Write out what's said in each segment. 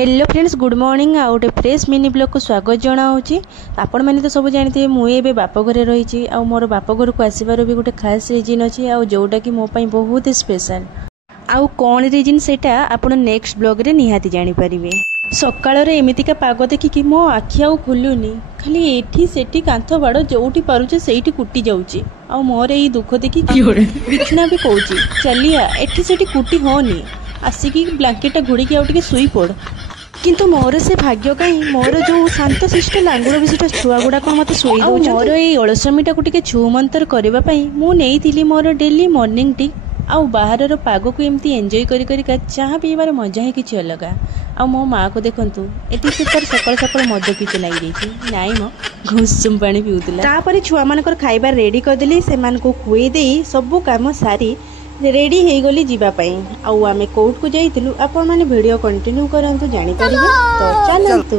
Hello friends, good morning. आ गोटे fresh mini blog को स्वागत जनाऊँगी। आपण मैंने तो सब जानते मुझे बाप घरे रही आ मोर बाप घर को आसबार भी गोटे खास रिजन अच्छी आ जोटा कि मो पाई बहुत स्पेशल। आउ कौन रिजन सेटा आपण नेक्स्ट ब्लॉग रे निहाती जानी परिबे। सकाळ रे एमितिका पाग देखिकी मो आखि आउ खुलुनी, खाली एठी सेठी कांथ बाड़ जोटी पारुचे सेठी कुटी जाउची। आ मोर एई दुख देखि बिछना भी कहूची चलिया एठी सेठी कुटी होनी, आसिकी ब्लांकेटा घोड़िकी आउ टिके सुई पड़। किंतु मोर से भाग्य कहीं मोर जो शांत शिष्ट लांगुड़ विशिष्ट छुआ गुड़ाक मत शोई मोर ये अलसमीटा को टिके छू मंतर करने मुझे मोर डेली मॉर्निंग टी आउ बाहर पाग को एमती एंजॉय करिका चाह पीबार मजा ही किसी अलग। आ मो माँ को देखु एटी से तार सकाल सकाल मद पीते लगी नाई मो घुसुम पानी पीउला। छुआ मानकर खाइबा रेडी करदेली, से खुए दे सबू काम सारी रेडी हो गली जीवाई। आउ आमे कोर्ट को जाइलु, आपण माने वीडियो कंटिन्यू करंतु जानि परिबे। तो चलंतु।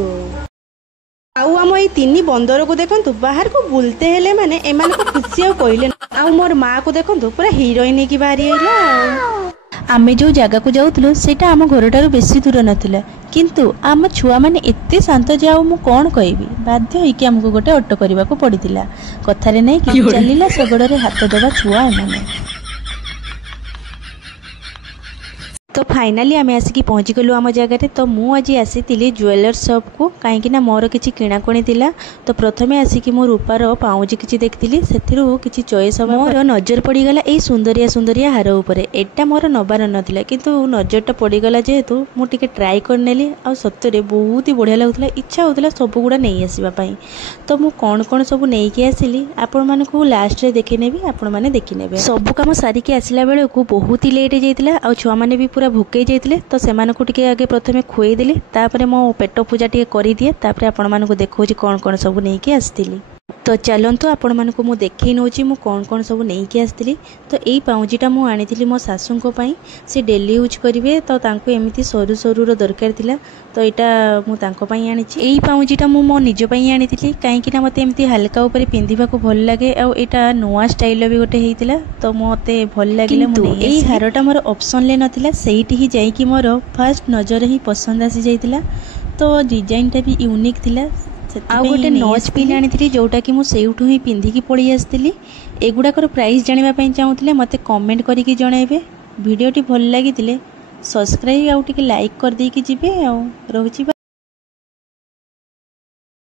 आउ आम ए तीन बंदर को देखंतु बाहर को बुलते हेले माने एमान को खुशी आ कहले। आउ मोर माँ को देखंतु पूरा हीरोइन की बाहरी आइला। आमे जो जगह को जाउतलु सेटा आम घरटार बेसी दूर नथिला, किंतु आम छुआ माने एत्ते शांत जे आउ मु कोन कहबी, बाध्य होइके हमको गोटे ऑटो करबा को पड़ितिला। कथारे नै कि चलिला सगड़ रे हाथ दबा छुआ एमाने। तो फाइनाली आम आसिक पहुँची गलु आम जगह। तो मु आज आसी ज्वेलर शॉप को कहीं मोर किसी किणाकुणी थिला। तो प्रथमे आसिक मो रूपार पाउजी किसी देखी से किसी चॉइस मोर नजर पड़गला ये सुंदरिया सुंदरिया हार उपरे। एटा मोर नबार नाला किंतु नजरटा पड़गला जेहेतु मुझे ट्राए करनेली। आ सतरे बहुत ही बढ़िया लगुला, इच्छा होता सब गुड़ा नहीं आसवाई। तो मुझे कौन कौन सब नहीं आसिली आपण मानू लास्ट रे देखी नेबी, आपण माने देखी नेबे। सब काम सारिकी आसला बेले को बहुत ही लेट जाइतिला। आ छुआ माने भी पूरा भुकई जाइतिले। तो सेमान को टिके आगे प्रथमे खुई देली, तापरे मो पेट पूजा टिके करि दिए, तापरे आपण मानू देखौची कौन कौन सब नहीं आसतिली। तो चलतु आपण मानू मु देखई नौची मु कौन कौन सब नहीं आसतिली। तो यही पाउजीटा मु आनी मो सासू पाई, से डेली यूज करेंगे। तो तांको एमती सरू सरूर दरकार थिला। तो यहाँ मुझे आनी पाउजीटा मो निज पाई आनी कहीं मत एमती हल्का ऊपर पिंधा को भल लगे। आटा नुआ स्टाइल भी गोटे होता तो मत भल लगे। यही हारटा मोर ऑप्शन ले नथिला, सेठी ही जाइकी मोर फर्स्ट नजर ही पसंद आसी जाइतिला। तो डिजाइनटा भी यूनिक थिला। आउ गोटे नच पिन आनी जोटा कि मुझे ही पिंधिकी पड़ी आसती। एगुड़ाकर प्राइस जानापी चाहूँगे मत कमेंट करके जनइबे। वीडियोटी भल लगी सब्सक्राइब आउ टिके लाइक कर देकी जिबे। आ रहुची।